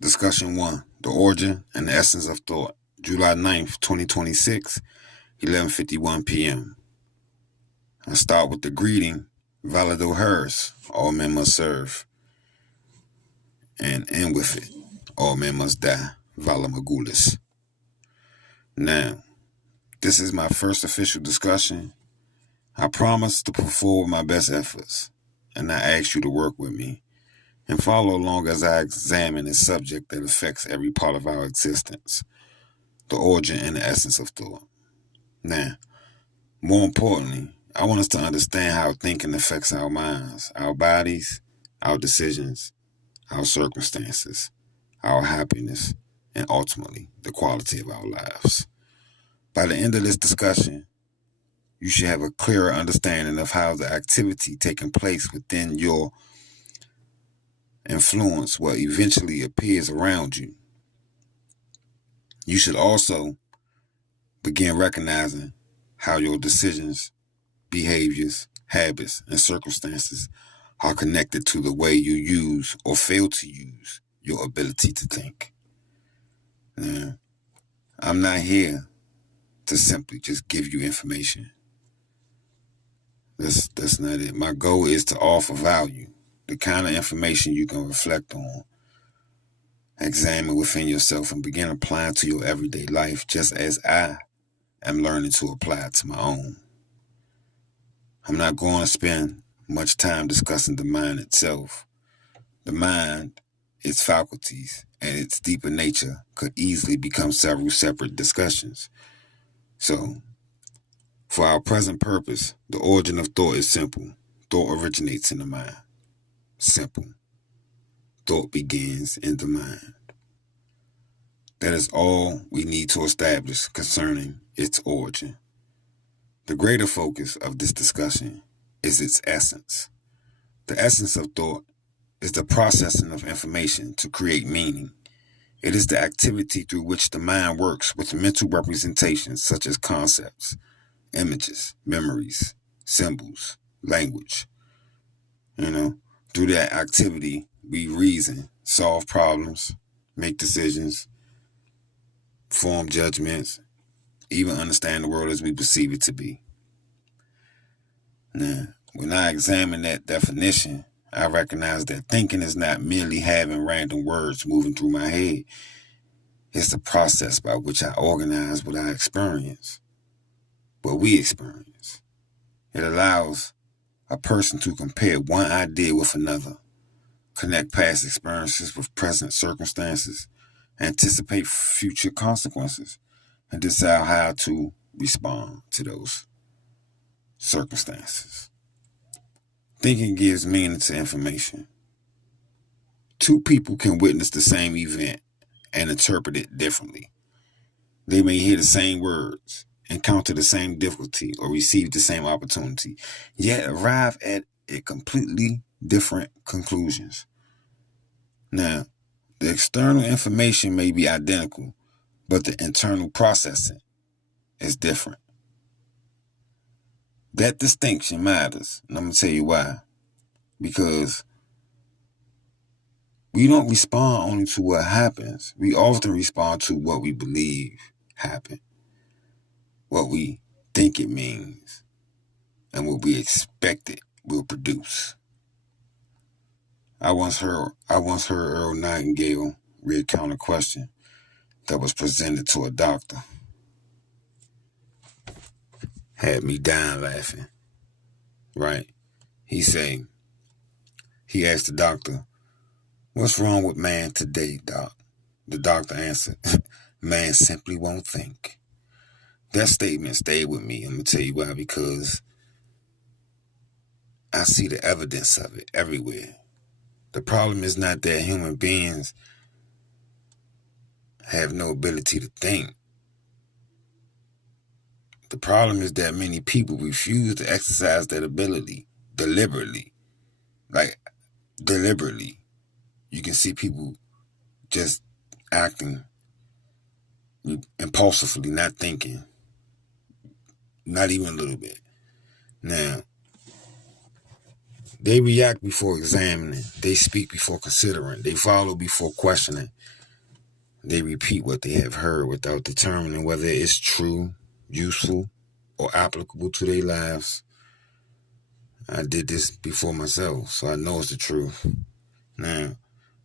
Discussion 1. The Origin and the Essence of Thought. July 9th, 2026, 11:51 p.m. I start with the greeting, Valado hers, all men must serve. And end with it, all men must die, Vala Magulis. Now, this is my first official discussion. I promise to put forward my best efforts, and I ask you to work with me and follow along as I examine a subject that affects every part of our existence, the origin and the essence of thought. Now, more importantly, I want us to understand how thinking affects our minds, our bodies, our decisions, our circumstances, our happiness, and ultimately the quality of our lives. By the end of this discussion, you should have a clearer understanding of how the activity taking place within your influence what eventually appears around you. You should also begin recognizing how your decisions, behaviors, habits, and circumstances are connected to the way you use or fail to use your ability to think. Now, I'm not here to simply just give you information. That's not it. My goal is to offer value, the kind of information you can reflect on, examine within yourself, and begin applying to your everyday life, just as I am learning to apply it to my own. I'm not going to spend much time discussing the mind itself. The mind, its faculties, and its deeper nature could easily become several separate discussions. So, for our present purpose, the origin of thought is simple. Thought originates in the mind. Simple. Thought begins in the mind. That is all we need to establish concerning its origin. The greater focus of this discussion is its essence. The essence of thought is the processing of information to create meaning. It is the activity through which the mind works with mental representations such as concepts, images, memories, symbols, language. Through that activity, we reason, solve problems, make decisions, form judgments, even understand the world as we perceive it to be. Now, when I examine that definition, I recognize that thinking is not merely having random words moving through my head. It's the process by which I organize what I experience, what we experience. It allows a person to compare one idea with another, connect past experiences with present circumstances, anticipate future consequences, and decide how to respond to those circumstances. Thinking gives meaning to information. Two people can witness the same event and interpret it differently. They may hear the same words, encounter the same difficulty, or receive the same opportunity, yet arrive at a completely different conclusions. Now, the external information may be identical, but the internal processing is different. That distinction matters, and I'm going to tell you why. Because we don't respond only to what happens. We often respond to what we believe happened, what we think it means, and what we expect it will produce. I once heard Earl Nightingale recount a question that was presented to a doctor. Had me dying laughing. Right? He asked the doctor, "What's wrong with man today, doc?" The doctor answered, "Man simply won't think." That statement stayed with me. I'm going to tell you why. Because I see the evidence of it everywhere. The problem is not that human beings have no ability to think. The problem is that many people refuse to exercise that ability deliberately. Like, deliberately. You can see people just acting impulsively, not thinking. Not even a little bit. Now, They react before examining. They speak before considering. They follow before questioning. They repeat what they have heard without determining whether it's true, useful, or applicable to their lives. I did this before myself, so I know it's the truth. Now,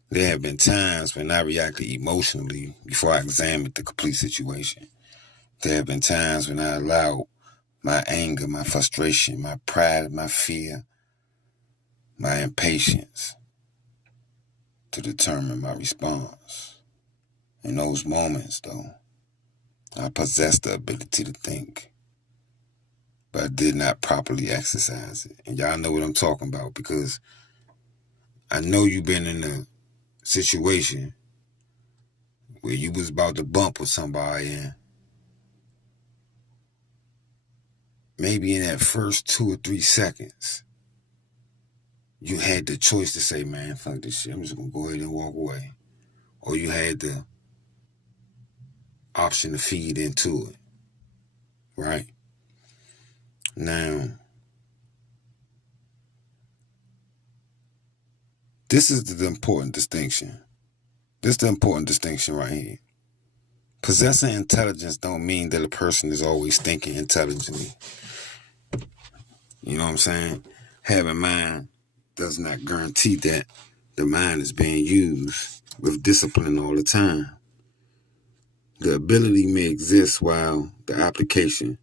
there have been times when I reacted emotionally before I examined the complete situation. There have been times when I allowed my anger, my frustration, my pride, my fear, my impatience to determine my response. In those moments, though, I possessed the ability to think, but I did not properly exercise it. And y'all know what I'm talking about, because I know you've been in a situation where you was about to bump with somebody, and maybe in that first 2 or 3 seconds, you had the choice to say, man, fuck this shit, I'm just gonna go ahead and walk away. Or you had the option to feed into it, right? Now, this is the important distinction. This is the important distinction right here. Possessing intelligence don't mean that a person is always thinking intelligently. You know what I'm saying? Having mind does not guarantee that the mind is being used with discipline all the time. The ability may exist while the application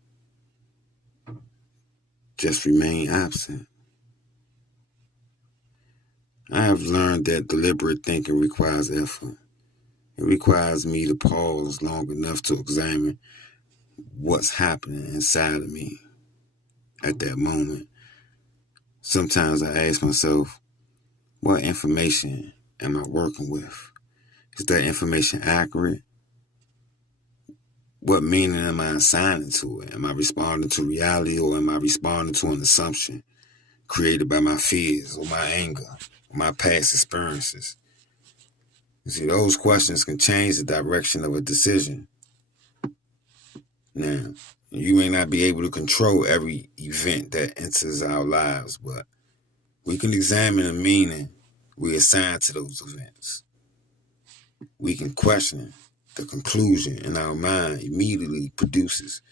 just remain absent. I have learned that deliberate thinking requires effort. It requires me to pause long enough to examine what's happening inside of me at that moment. Sometimes I ask myself, what information am I working with? Is that information accurate? What meaning am I assigning to it? Am I responding to reality, or am I responding to an assumption created by my fears or my anger or my past experiences? You see, those questions can change the direction of a decision. Now, you may not be able to control every event that enters our lives, but we can examine the meaning we assign to those events. We can question the conclusion in our mind immediately produces.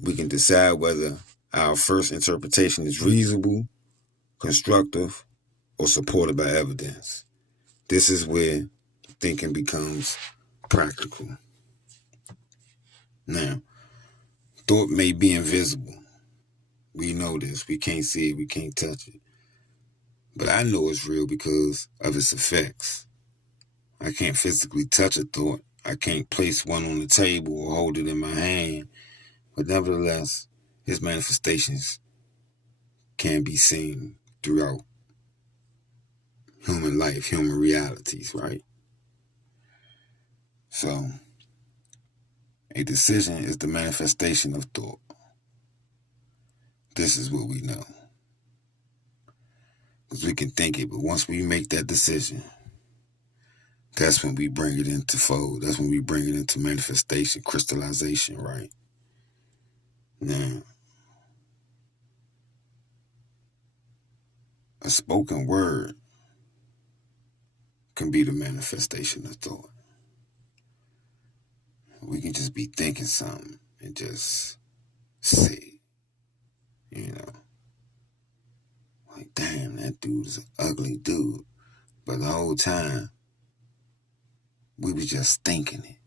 We can decide whether our first interpretation is reasonable, constructive, or supported by evidence. This is where thinking becomes practical. Now, thought may be invisible. We know this. We can't see it. We can't touch it. But I know it's real because of its effects. I can't physically touch a thought. I can't place one on the table or hold it in my hand. But nevertheless, its manifestations can be seen throughout human life, human realities, right? So, a decision is the manifestation of thought. This is what we know. Because we can think it, but once we make that decision, that's when we bring it into fold. That's when we bring it into manifestation, crystallization, right? Now, a spoken word can be the manifestation of thought. We can just be thinking something and just say, you know, like, damn, that dude is an ugly dude. But the whole time, we was just thinking it,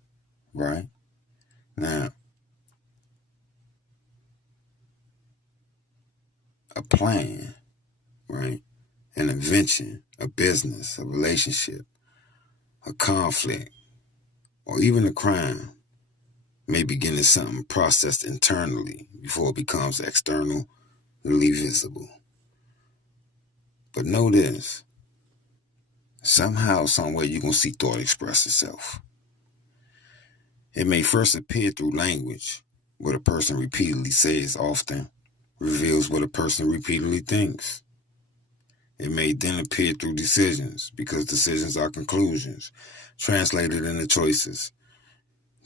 right? Now, a plan, right? An invention, a business, a relationship, a conflict, or even a crime may begin as something processed internally before it becomes externally visible. But know this, somehow, somewhere, you're going to see thought express itself. It may first appear through language. What a person repeatedly says often reveals what a person repeatedly thinks. It may then appear through decisions, because decisions are conclusions, translated into choices.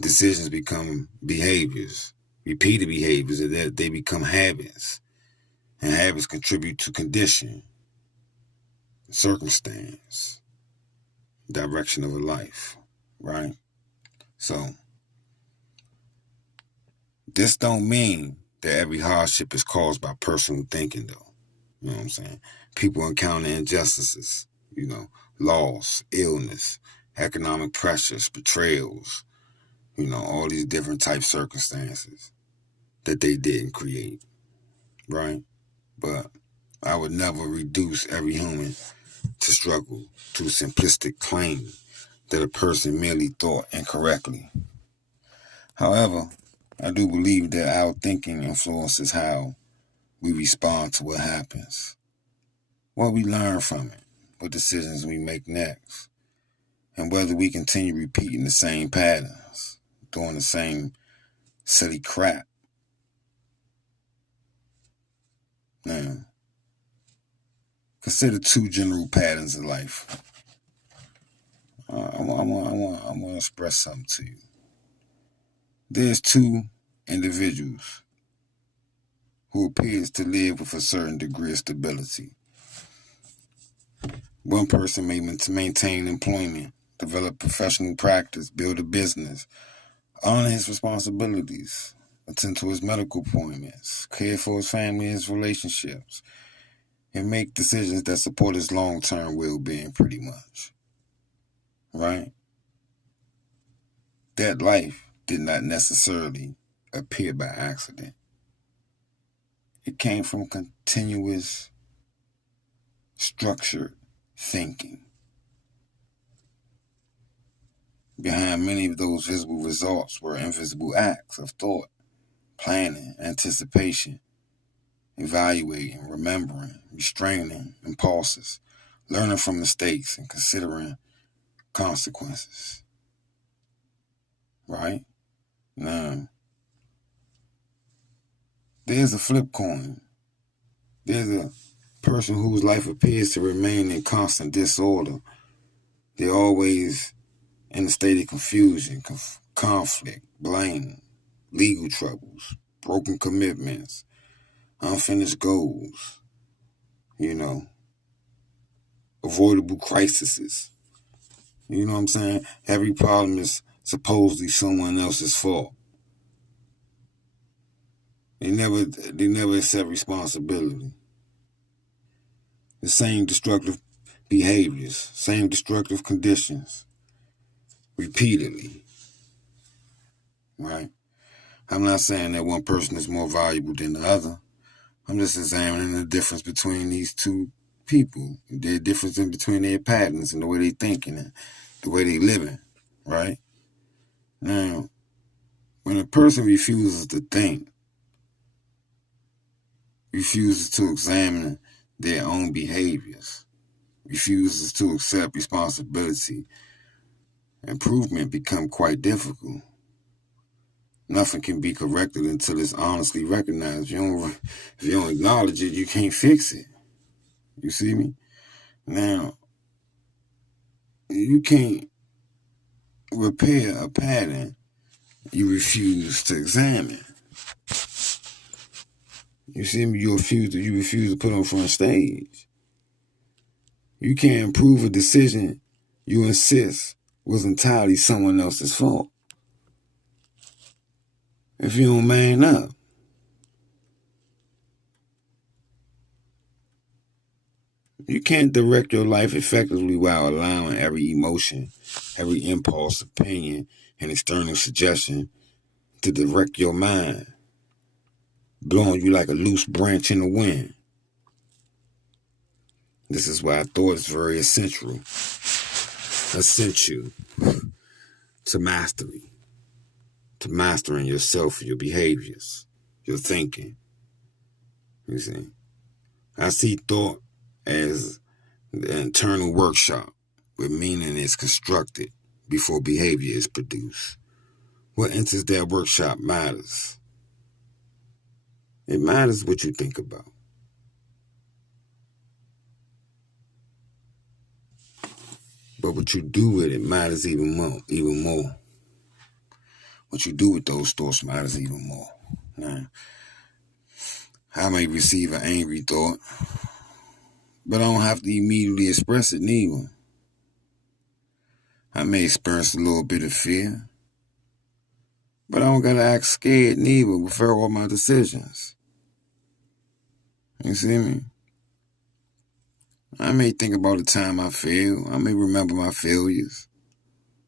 Decisions become behaviors, repeated behaviors, and they become habits. And habits contribute to condition, circumstance, direction of a life, right? So, this don't mean that every hardship is caused by personal thinking, though. You know what I'm saying? People encounter injustices, loss, illness, economic pressures, betrayals, all these different type circumstances that they didn't create, right? But I would never reduce every human to struggle to the simplistic claim that a person merely thought incorrectly. However, I do believe that our thinking influences how we respond to what happens, what we learn from it, what decisions we make next, and whether we continue repeating the same patterns, doing the same silly crap. Now, consider two general patterns of life. I want to express something to you. There's two individuals who appears to live with a certain degree of stability. One person may maintain employment, develop professional practice, build a business, honor his responsibilities, attend to his medical appointments, care for his family and his relationships, and make decisions that support his long-term well-being pretty much. Right? That life did not necessarily appear by accident. It came from continuous, structured thinking. Behind many of those visible results were invisible acts of thought, planning, anticipation, evaluating, remembering, restraining impulses, learning from mistakes, and considering consequences. Right? Now, there's a flip coin. There's a person whose life appears to remain in constant disorder. They're always in a state of confusion, conflict, blame, legal troubles, broken commitments, unfinished goals, avoidable crises. You know what I'm saying? Every problem is supposedly someone else's fault. They never accept responsibility. The same destructive behaviors, same destructive conditions, repeatedly. Right? I'm not saying that one person is more valuable than the other. I'm just examining the difference between these two people, the difference in between their patterns and the way they thinking and the way they living, right? Now, when a person refuses to think, refuses to examine their own behaviors, refuses to accept responsibility, improvement become quite difficult. Nothing can be corrected until it's honestly recognized. If you don't acknowledge it, you can't fix it. You see me? Now, you can't repair a pattern you refuse to examine. You see me? You refuse to put on front stage. You can't improve a decision you insist was entirely someone else's fault. If you don't man up. You can't direct your life effectively while allowing every emotion, every impulse, opinion, and external suggestion to direct your mind, blowing you like a loose branch in the wind. This is why thought is very essential to mastery, to mastering yourself, your behaviors, your thinking. You see, I see thought as the internal workshop where meaning is constructed before behavior is produced. What enters that workshop matters. It matters what you think about. But what you do with it matters even more. What you do with those thoughts matters even more. Now, I may receive an angry thought, but I don't have to immediately express it neither. I may experience a little bit of fear, but I don't gotta act scared neither before all my decisions. You see me? I may think about the time I failed. I may remember my failures,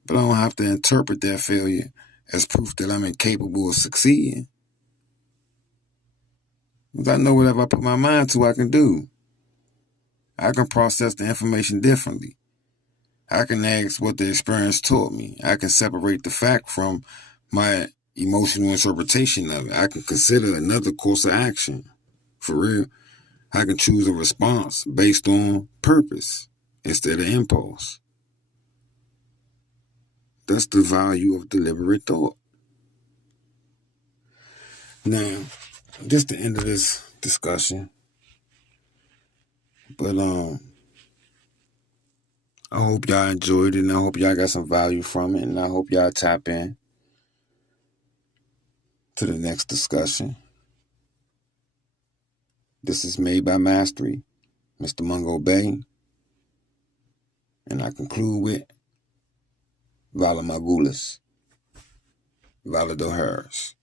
but I don't have to interpret that failure as proof that I'm incapable of succeeding. Because I know whatever I put my mind to, I can do. I can process the information differently. I can ask what the experience taught me. I can separate the fact from my emotional interpretation of it. I can consider another course of action. For real. I can choose a response based on purpose instead of impulse. That's the value of deliberate thought. Now, this is the end of this discussion. But I hope y'all enjoyed it, and I hope y'all got some value from it, and I hope y'all tap in to the next discussion. This is Made by Mastery, Mr. Mungo Bay, and I conclude with Vala Magulis, Vala Dohers.